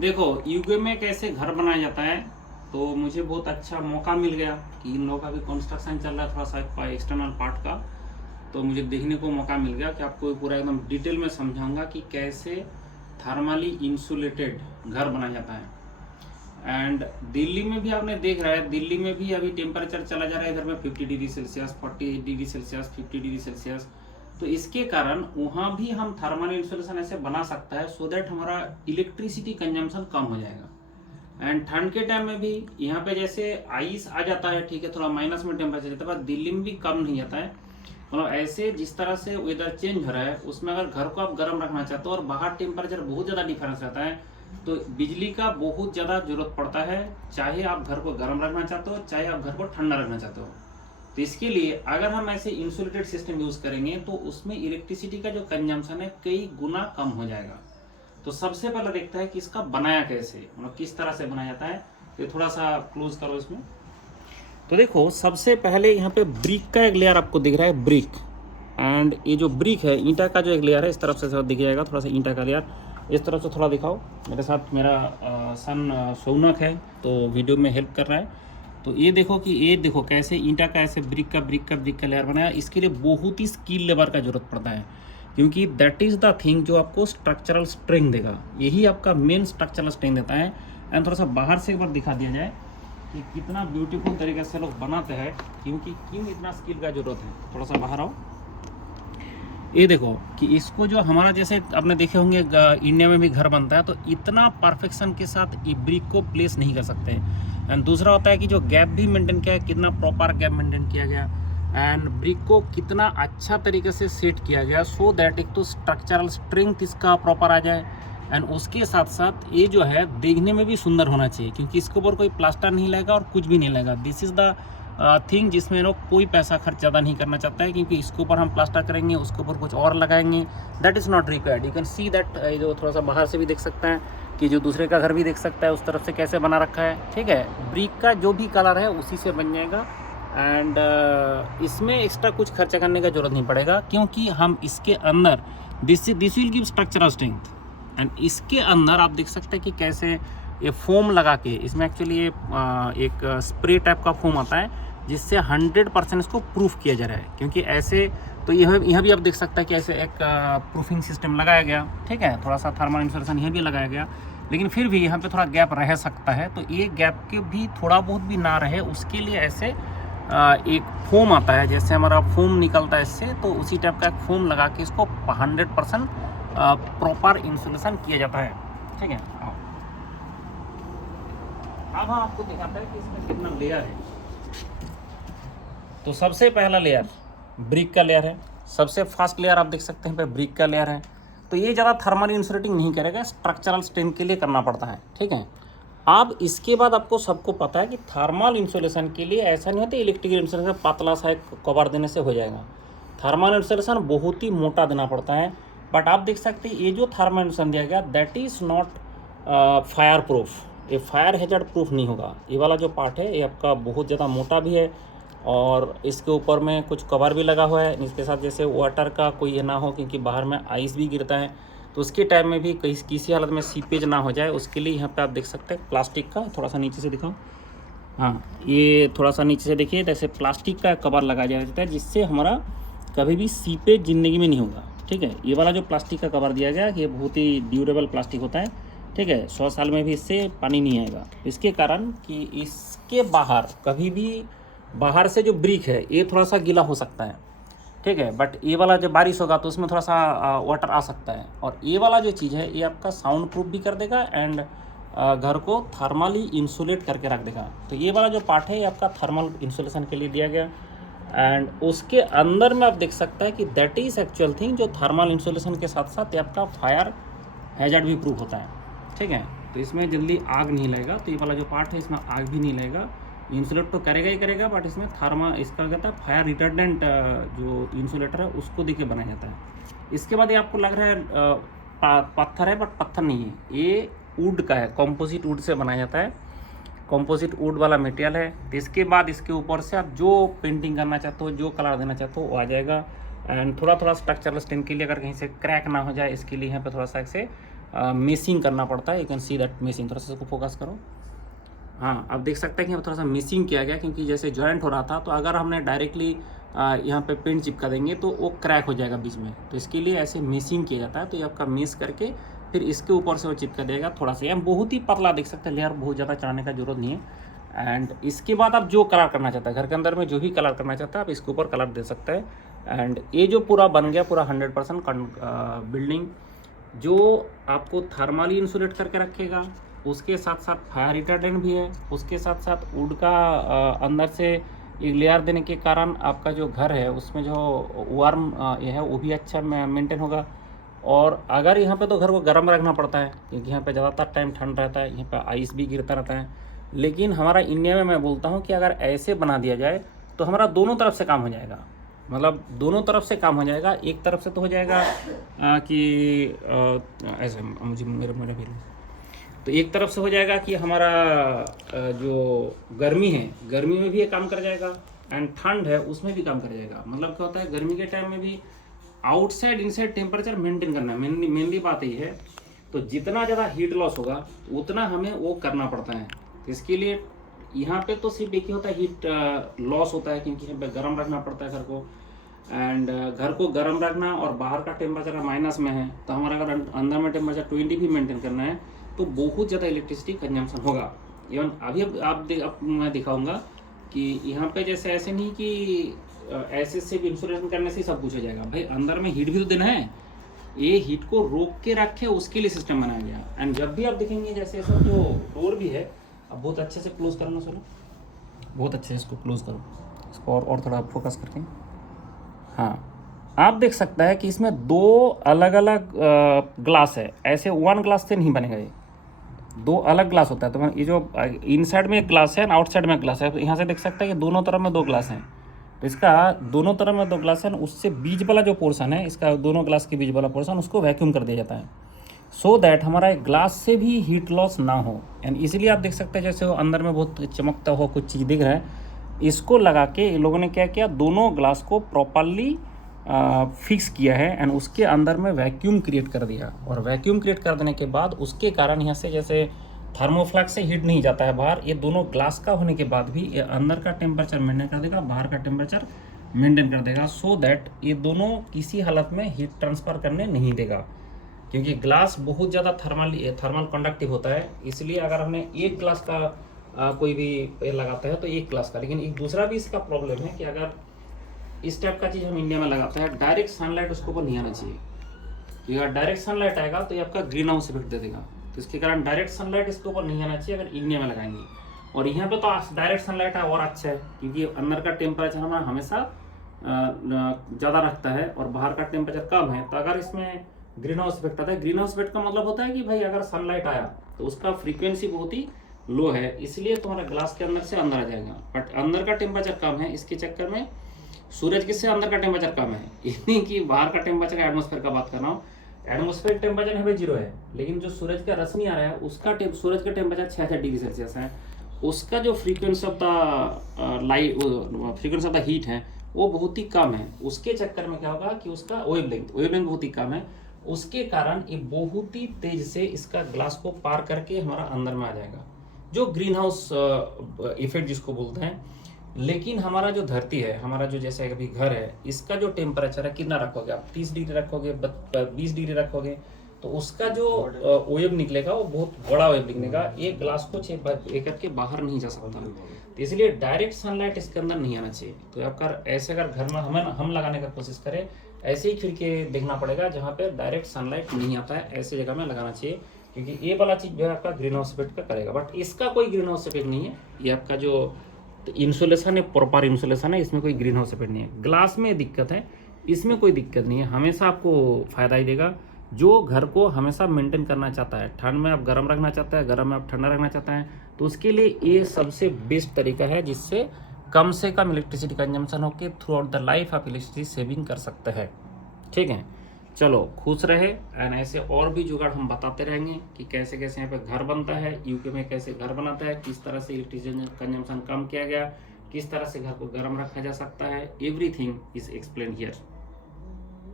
देखो यूके में कैसे घर बनाया जाता है, तो मुझे बहुत अच्छा मौका मिल गया कि इन लोगों का भी कंस्ट्रक्शन चल रहा है, थोड़ा सा एक्सटर्नल पार्ट का। तो मुझे देखने को मौका मिल गया कि आपको पूरा एकदम डिटेल में समझाऊंगा कि कैसे थर्मली इंसुलेटेड घर बनाया जाता है। एंड दिल्ली में भी आपने देख रहा है, दिल्ली में भी अभी टेम्परेचर चला जा रहा है इधर में 50 degree Celsius, 40 degree Celsius, 50 degree Celsius. तो इसके कारण वहाँ भी हम थर्मल इंसुलेशन ऐसे बना सकता है सो दैट हमारा इलेक्ट्रिसिटी कंजम्पशन कम हो जाएगा। एंड ठंड के टाइम में भी यहाँ पे जैसे आइस आ जाता है, ठीक है, थोड़ा माइनस में टेम्परेचर जाता है, पर दिल्ली में भी कम नहीं जाता है। मतलब ऐसे जिस तरह से वेदर चेंज हो रहा है उसमें अगर घर को आप गर्म रखना चाहते हो और बाहर टेम्परेचर बहुत ज़्यादा डिफरेंस रहता है, तो बिजली का बहुत ज़्यादा जरूरत पड़ता है, चाहे आप घर को गर्म रखना चाहते हो चाहे आप घर को ठंडा रखना चाहते हो। तो इसके लिए अगर हम ऐसे इंसुलेटेड सिस्टम यूज़ करेंगे तो उसमें इलेक्ट्रिसिटी का जो कंजम्पशन है कई गुना कम हो जाएगा। तो सबसे पहले देखता है कि इसका बनाया कैसे, मतलब किस तरह से बनाया जाता है। तो थोड़ा सा क्लोज करो इसमें। तो देखो सबसे पहले यहाँ पे ब्रिक का एक लेयर आपको दिख रहा है, ब्रिक। एंड ये जो ब्रिक है, ईंटा का जो एक लेयर है, इस तरफ से दिख जाएगा थोड़ा सा ईंटा का लेयर। इस तरफ से थोड़ा दिखाओ, मेरे साथ मेरा सन सोनक है तो वीडियो में हेल्प कर रहा है। तो ये देखो कि ये देखो कैसे ईंटा का ऐसे ब्रिक का लेयर बनाया। इसके लिए बहुत ही स्किल लेबर का जरूरत पड़ता है, क्योंकि दैट इज़ द थिंग जो आपको स्ट्रक्चरल स्ट्रेंथ देगा, यही आपका मेन स्ट्रक्चरल स्ट्रेंथ देता है। एंड थोड़ा सा बाहर से एक बार दिखा दिया जाए कि कितना ब्यूटीफुल तरीके से लोग बनाते हैं, क्योंकि क्यों इतना स्किल का जरूरत है। थोड़ा सा बाहर आओ। ये देखो कि इसको जो हमारा जैसे आपने देखे होंगे इंडिया में भी घर बनता है, तो इतना परफेक्शन के साथ ये ब्रिक को प्लेस नहीं कर सकते। एंड दूसरा होता है कि जो गैप भी मेंटेन किया है, कितना प्रॉपर गैप मेंटेन किया गया, एंड ब्रिक को कितना अच्छा तरीके से सेट किया गया सो दैट एक तो स्ट्रक्चरल स्ट्रेंथ इसका प्रॉपर आ जाए, एंड उसके साथ साथ ये जो है देखने में भी सुंदर होना चाहिए, क्योंकि इसके ऊपर कोई प्लास्टर नहीं लगेगा और कुछ भी नहीं लगेगा। दिस इज़ द थिंग जिसमें लोग कोई पैसा खर्च ज़्यादा नहीं करना चाहता है, क्योंकि इसके ऊपर हम प्लास्टर करेंगे, उसके ऊपर कुछ और लगाएंगे, that is not required. You can see that, जो थोड़ा सा बाहर से भी देख सकते हैं कि जो दूसरे का घर भी देख सकता है उस तरफ से कैसे बना रखा है, ठीक है। ब्रिक का जो भी कलर है उसी से बन जाएगा। एंड इसमें एक्स्ट्रा कुछ खर्चा करने का जरूरत नहीं पड़ेगा, क्योंकि हम इसके अंदर this will give structural strength. And इसके अंदर आप देख सकते हैं कि कैसे ये फोम लगा के, इसमें एक्चुअली ये एक स्प्रे टाइप का फोम आता है जिससे 100% इसको प्रूफ किया जा रहा है। क्योंकि ऐसे तो यह भी आप देख सकते हैं कि ऐसे एक प्रूफिंग सिस्टम लगाया गया, ठीक है, थोड़ा सा थर्मल इंसुलेशन यह भी लगाया गया, लेकिन फिर भी यहाँ पे थोड़ा गैप रह सकता है। तो ये गैप के भी थोड़ा बहुत भी ना रहे उसके लिए ऐसे एक फोम आता है, जैसे हमारा फोम निकलता है इससे, तो उसी टाइप का एक फोम लगा के इसको 100% प्रॉपर इंसुलेशन किया जाता है, ठीक है। अब हम आपको दिखाते हैं कि इसमें कितना लेयर है। तो सबसे पहला लेयर ब्रिक का लेयर है, सबसे फास्ट लेयर आप देख सकते हैं पे ब्रिक का लेयर है। तो ये ज़्यादा थर्मल इंसुलेटिंग नहीं करेगा, स्ट्रक्चरल स्ट्रेंथ के लिए करना पड़ता है, ठीक है। अब इसके बाद आपको सबको पता है कि थर्मल इंसुलेशन के लिए ऐसा नहीं होता इलेक्ट्रिकल इंसुलेशन पतला सा एक कवर देने से हो जाएगा। थर्मल इंसुलेशन बहुत ही मोटा देना पड़ता है। बट आप देख सकते हैं ये जो थर्मल इंसुलेशन दिया गया that is not fire proof, ये फायर हैजर्ड प्रूफ नहीं होगा। ये वाला जो पार्ट है ये आपका बहुत ज़्यादा मोटा भी है, और इसके ऊपर में कुछ कवर भी लगा हुआ है। इसके साथ जैसे वाटर का कोई ये ना हो, क्योंकि बाहर में आइस भी गिरता है, तो उसके टाइम में भी किसी हालत में सीपेज ना हो जाए, उसके लिए यहाँ पे आप देख सकते हैं प्लास्टिक का, थोड़ा सा नीचे से दिखाओ, हाँ ये थोड़ा सा नीचे से देखिए, जैसे प्लास्टिक का कवर लगाया जाता है जिससे हमारा कभी भी सीपेज ज़िंदगी में नहीं होगा, ठीक है। ये वाला जो प्लास्टिक का कवर दिया गया ये बहुत ही ड्यूरेबल प्लास्टिक होता है, ठीक है, 100 साल में भी इससे पानी नहीं आएगा। इसके कारण कि इसके बाहर कभी भी बाहर से जो ब्रिक है ये थोड़ा सा गीला हो सकता है, ठीक है, बट ये वाला जब बारिश होगा तो उसमें थोड़ा सा वाटर आ सकता है। और ये वाला जो चीज़ है ये आपका साउंड प्रूफ भी कर देगा एंड घर को थर्मली इंसुलेट करके रख देगा। तो ये वाला जो पार्ट है ये आपका थर्मल इंसुलेशन के लिए दिया गया। एंड उसके अंदर में आप देख सकते हैं कि दैट इज़ एक्चुअल थिंग जो थर्मल इंसुलेशन के साथ साथ ये आपका फायर हैजर्ड भी प्रूफ होता है, ठीक है। तो इसमें जल्दी आग नहीं लगेगा, तो ये वाला जो पार्ट है इसमें आग भी नहीं लगेगा। इंसुलेट तो करेगा ही करेगा, बट इसमें इसका कहता है फायर रिटर्डेंट जो इंसुलेटर है उसको देके बनाया जाता है। इसके बाद ये आपको लग रहा है पत्थर है, बट पत्थर नहीं है, ये वुड का है, कॉम्पोजिट वुड से बनाया जाता है, कॉम्पोजिट वुड वाला मटेरियल है। तो इसके बाद इसके ऊपर से आप जो पेंटिंग करना चाहते हो, जो कलर देना चाहते हो वो आ जाएगा। एंड थोड़ा थोड़ा स्ट्रक्चरल स्ट्रेंथ के लिए अगर कहीं से क्रैक ना हो जाए इसके लिए यहाँ पे थोड़ा सा ऐसे मेसिंग करना पड़ता है। You can see that messing. थोड़ा सा इसको फोकस करो। हाँ, आप देख सकते हैं कि थोड़ा सा मिसिंग किया गया, क्योंकि जैसे जॉइंट हो रहा था, तो अगर हमने डायरेक्टली यहाँ पे पेंट चिपका देंगे तो वो क्रैक हो जाएगा बीच में। तो इसके लिए ऐसे मिसिंग किया जाता है। तो ये आपका मिस करके फिर इसके ऊपर से वो चिपका देगा थोड़ा सा। यहाँ बहुत ही पतला देख सकते हैं, लेयर बहुत ज़्यादा चढ़ाने का जरूरत नहीं है। एंड इसके बाद आप जो कलर करना चाहता है, घर के अंदर में जो भी कलर करना चाहता है, आप इसके ऊपर कलर दे सकते हैं। एंड ये जो पूरा बन गया, पूरा 100% बिल्डिंग जो आपको थर्मली इंसुलेट करके रखेगा, उसके साथ साथ फायर रिटार्डेंट भी है, उसके साथ साथ वुड का अंदर से एक लेयर देने के कारण आपका जो घर है उसमें जो वार्म ये है वो भी अच्छा मेंटेन होगा। और अगर यहाँ पे तो घर को गर्म रखना पड़ता है, क्योंकि यहाँ पे ज़्यादातर टाइम ठंड रहता है, यहाँ पे आइस भी गिरता रहता है। लेकिन हमारा इंडिया में मैं बोलता हूँ कि अगर ऐसे बना दिया जाए तो हमारा दोनों तरफ से काम हो जाएगा। मतलब दोनों तरफ से काम हो जाएगा। एक तरफ से तो हो जाएगा कि ऐसे मुझे मेरे भी, तो एक तरफ से हो जाएगा कि हमारा जो गर्मी है, गर्मी में भी ये काम कर जाएगा, एंड ठंड है उसमें भी काम कर जाएगा। मतलब क्या होता है, गर्मी के टाइम में भी आउटसाइड इनसाइड टेम्परेचर मेंटेन करना है। मेनली बात यही है। तो जितना ज़्यादा हीट लॉस होगा उतना हमें वो करना पड़ता है। तो इसके लिए यहाँ पे तो सिर्फ एक ही होता है, हीट लॉस होता है, क्योंकि यहाँ पे गर्म रखना पड़ता है घर को। एंड घर को गर्म रखना और बाहर का टेम्परेचर माइनस में है, तो हमारा अगर अंदर में टेम्परेचर 20 भी मेंटेन करना है तो बहुत ज़्यादा इलेक्ट्रिसिटी कंजम्पशन होगा। इवन अभी आप मैं दिखाऊंगा कि यहाँ पे जैसे ऐसे नहीं कि ऐसे से भी इंसुलेशन करने से सब कुछ हो जाएगा। भाई अंदर में हीट भी तो देना है, ये हीट को रोक के रखे, उसके लिए सिस्टम बनाया गया। एंड जब भी आप देखेंगे जैसे ऐसा जो डोर भी है, अब बहुत अच्छे से क्लोज करना, सुनो बहुत अच्छे से इसको क्लोज करो, इसको और थोड़ा फोकस करके। हाँ, आप देख सकता है कि इसमें दो अलग अलग ग्लास है। ऐसे वन ग्लास से नहीं बनेगा, ये दो अलग ग्लास होता है। तो ये जो इनसाइड में एक ग्लास है और आउटसाइड में एक ग्लास है, तो यहाँ से देख सकते हैं कि दोनों तरफ में दो ग्लास हैं। तो इसका दोनों तरफ में दो ग्लास है, उससे बीच वाला जो पोर्शन है, इसका दोनों ग्लास के बीच वाला पोर्शन, उसको वैक्यूम कर दिया जाता है, सो दैट हमारा एक ग्लास से भी हीट लॉस ना हो। एंड इसीलिए आप देख सकते हैं जैसे वो अंदर में बहुत चमकता हो कुछ चीज़ दिख रहा है, इसको लगा के इन लोगों ने क्या किया, दोनों ग्लास को प्रॉपरली फिक्स किया है एंड उसके अंदर में वैक्यूम क्रिएट कर दिया। और वैक्यूम क्रिएट कर देने के बाद उसके कारण यहाँ से जैसे थर्मोफ्लैक्स से हीट नहीं जाता है बाहर, ये दोनों ग्लास का होने के बाद भी ये अंदर का टेम्परेचर मेंटेन कर देगा, बाहर का टेम्परेचर मेंटेन कर देगा, सो दैट ये दोनों किसी हालत में हीट ट्रांसफ़र करने नहीं देगा। क्योंकि ग्लास बहुत ज़्यादा थर्मल कंडक्टिव होता है, इसलिए अगर हमने एक ग्लास का कोई भी पेड़ लगाता है तो एक ग्लास का। लेकिन एक दूसरा भी इसका प्रॉब्लम है कि अगर इस टाइप का चीज़ हम इंडिया में लगाते हैं, डायरेक्ट सनलाइट उसके ऊपर नहीं आना चाहिए, क्योंकि अगर डायरेक्ट सनलाइट आएगा तो ये आपका ग्रीन हाउस इफेक्ट दे देगा। तो इसके कारण डायरेक्ट सनलाइट इसके ऊपर नहीं आना चाहिए अगर इंडिया में लगाएंगे। और यहाँ पे तो डायरेक्ट सनलाइट है और अच्छा है, क्योंकि अंदर का टेम्परेचर हमारा हमेशा ज़्यादा रखता है और बाहर का टेम्परेचर कम है। तो अगर इसमें ग्रीन हाउस इफेक्ट आता है, ग्रीन हाउस इफेक्ट का मतलब होता है कि भाई अगर सनलाइट आया तो उसका फ्रीक्वेंसी बहुत ही लो है, इसलिए तुम्हारा ग्लास के अंदर से अंदर आ जाएगा। बट अंदर का टेम्परेचर कम है, इसके चक्कर में सूरज के से अंदर का टेम्परेचर कम है, इसलिए कि बाहर का टेम्परेचर एटमॉस्फेयर का बात कर रहा हूँ। एटमॉस्फेयर टेम्परेचर यहाँ पे 0 है, लेकिन जो सूरज का रश्मि आ रहा है उसका सूरज का टेम्परेचर 66 डिग्री सेल्सियस है। उसका जो frequency of the light, frequency of the heat है वो बहुत ही कम है। उसके चक्कर में क्या होगा कि उसका वेवलेंथ बहुत ही कम है, उसके कारण ये बहुत ही तेज से इसका ग्लास को पार करके हमारा अंदर में आ जाएगा, जो ग्रीन हाउस इफेक्ट जिसको बोलते हैं। लेकिन हमारा जो धरती है, हमारा जो जैसे अभी घर है, इसका जो टेम्परेचर है कितना रखोगे आप, 30 डिग्री रखोगे, 20 डिग्री रखोगे, तो उसका जो वेव निकलेगा वो बहुत बड़ा वेव निकलेगा, एक ग्लास को एक करके बाहर नहीं जा सकता। तो इसलिए डायरेक्ट सनलाइट इसके अंदर नहीं आना चाहिए। तो आपका ऐसे अगर घर में हम लगाने का कोशिश करें, ऐसे ही खिड़की देखना पड़ेगा जहाँ पे डायरेक्ट सनलाइट नहीं आता है, ऐसे जगह में लगाना चाहिए, क्योंकि ये वाला चीज़ जो है आपका ग्रीन हाउस इफेक्ट का करेगा। बट इसका कोई ग्रीन हाउस इफेक्ट नहीं है, ये आपका जो इंसुलेशन है प्रॉपर इंसुलेशन है, इसमें कोई ग्रीन हाउस इफेक्ट नहीं है। ग्लास में दिक्कत है, इसमें कोई दिक्कत नहीं है, हमेशा आपको फ़ायदा ही देगा। जो घर को हमेशा मेंटेन करना चाहता है, ठंड में आप गर्म रखना चाहता है, गर्म में आप ठंडा रखना चाहता है, तो उसके लिए ये सबसे बेस्ट तरीका है, जिससे कम से कम इलेक्ट्रिसिटी कंजम्पशन होकर थ्रू आउट द लाइफ आप इलेक्ट्रिसिटी सेविंग कर सकते हैं। ठीक है, चलो खुश रहे। एंड ऐसे और भी जुगाड़ हम बताते रहेंगे कि कैसे कैसे यहाँ पे घर बनता है, यूके में कैसे घर बनाता है, किस तरह से इलेक्ट्रिसिटी कंजम्पशन कम किया गया, किस तरह से घर को गर्म रखा जा सकता है, एवरीथिंग इज एक्सप्लेन हियर।